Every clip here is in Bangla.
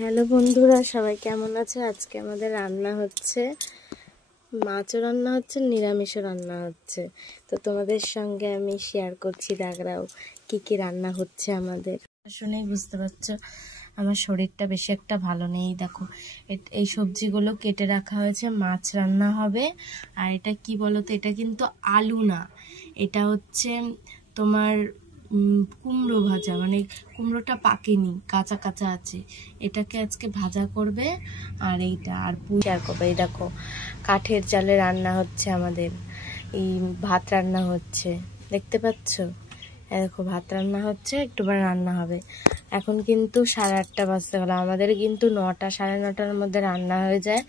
হ্যালো বন্ধুরা, সবাই কেমন আছে? আজকে আমাদের রান্না হচ্ছে, মাছও রান্না হচ্ছে, নিরামিষও রান্না হচ্ছে। তো তোমাদের সঙ্গে আমি শেয়ার করছি, দাগরাও কি কি রান্না হচ্ছে আমাদের। শুনেই বুঝতে পারছো আমার শরীরটা বেশি একটা ভালো নেই। দেখো এই সবজিগুলো কেটে রাখা হয়েছে, মাছ রান্না হবে। আর এটা কি বলো তো, এটা কিন্তু আলু না, এটা হচ্ছে তোমার কুমড়ো ভাজা, মানে কুমড়োটা পাকেনি, কাঁচা কাঁচা আছে। এটাকে আজকে ভাজা করবে আর এইটা আর পুঁই শাক করবে। এই দেখো কাঠের জালে রান্না হচ্ছে আমাদের, এই ভাত রান্না হচ্ছে, দেখতে পাচ্ছ? দেখো ভাত রান্না হচ্ছে, একটু পরে রান্না হবে। এখন কিন্তু 8:30 বাজতে গেল, আমাদের কিন্তু 9টা 9:30টার মধ্যে রান্না হয়ে যায়।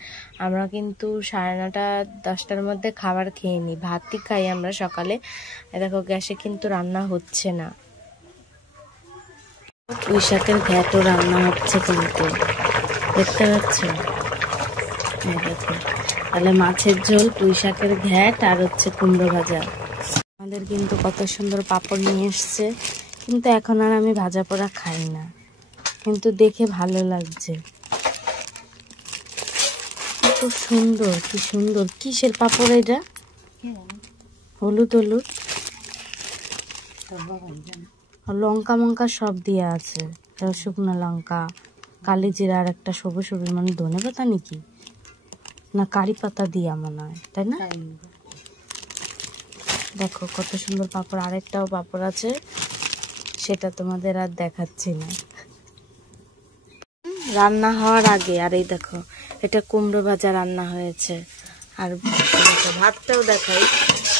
আমরা কিন্তু 9:30 10টার মধ্যে খাবার খেয়ে নিই, ভাতই খাই আমরা সকালে। দেখো গ্যাসে কিন্তু রান্না হচ্ছে না, পুঁই শাকের ঘ্যাটও রান্না হচ্ছে কিন্তু, দেখতে পাচ্ছ? দেখো তাহলে মাছের ঝোল, পুঁই শাকের ঘ্যাট আর হচ্ছে কুমড়ো ভাজা। আমাদের কিন্তু কত সুন্দর পাঁপড় নিয়ে এসছে, কিন্তু এখন আর আমি ভাজা পোড়া খাই না, কিন্তু দেখে ভালো লাগছে। খুব সুন্দর, কি সুন্দর, কিসের পাঁপড় এটা? হলুদ হলুদ, লঙ্কা মঙ্কা সব দিয়ে আছে, শুকনো লঙ্কা, কালি জিরা আর একটা সবুজ সবুজ, মানে ধনে পাতা নাকি না কারি পাতা দিয়া মনে হয়, তাই না? দেখো কত সুন্দর পাঁপড়। আরেকটাও পাঁপড় আছে, সেটা তোমাদের আর দেখাচ্ছি না, রান্না হওয়ার আগে। আর এই দেখো এটা কুমড়ো ভাজা রান্না হয়েছে। আর ভাতটাও দেখাই,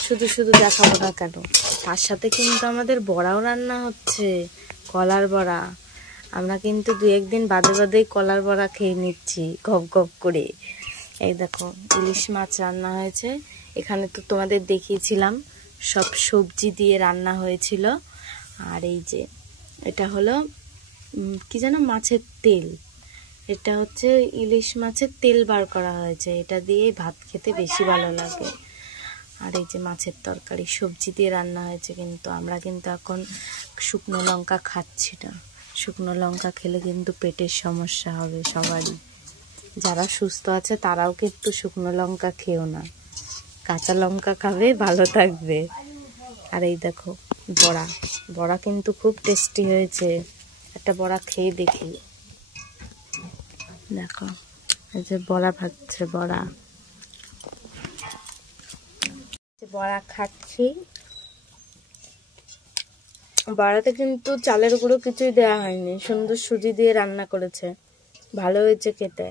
শুধু শুধু দেখাবো না কেন, তার সাথে কিন্তু আমাদের বড়াও রান্না হচ্ছে, কলার বড়া। আমরা কিন্তু 2-1 দিন বাদে বাদেই কলার বড়া খেয়ে নিচ্ছি গপ গপ করে। এই দেখো ইলিশ মাছ রান্না হয়েছে, এখানে তো তোমাদের দেখিয়েছিলাম সব সবজি দিয়ে রান্না হয়েছিল। আর এই যে এটা হলো কি যেন, মাছের তেল, এটা হচ্ছে ইলিশ মাছের তেল বার করা হয়েছে, এটা দিয়ে ভাত খেতে বেশি ভালো লাগে। আর এই যে মাছের তরকারি সবজি দিয়ে রান্না হয়েছে, কিন্তু আমরা কিন্তু এখন শুকনো লঙ্কা খাচ্ছি না, শুকনো লঙ্কা খেলে কিন্তু পেটের সমস্যা হবে সবারই। যারা সুস্থ আছে তারাও কিন্তু শুকনো লঙ্কা খেও না, কাঁচা লঙ্কা খাবে, ভালো থাকবে। আর এই দেখো বড়া, বড়া কিন্তু খুব টেস্টি হয়েছে, একটা বড়া খেয়ে দেখি। দেখো এই যে বড়া ভাজছে, বড়া বড়া খাচ্ছি। বড়াতে কিন্তু চালের গুঁড়ো কিছুই দেওয়া হয়নি, সুন্দর সুজি দিয়ে রান্না করেছে, ভালো হয়েছে খেতে।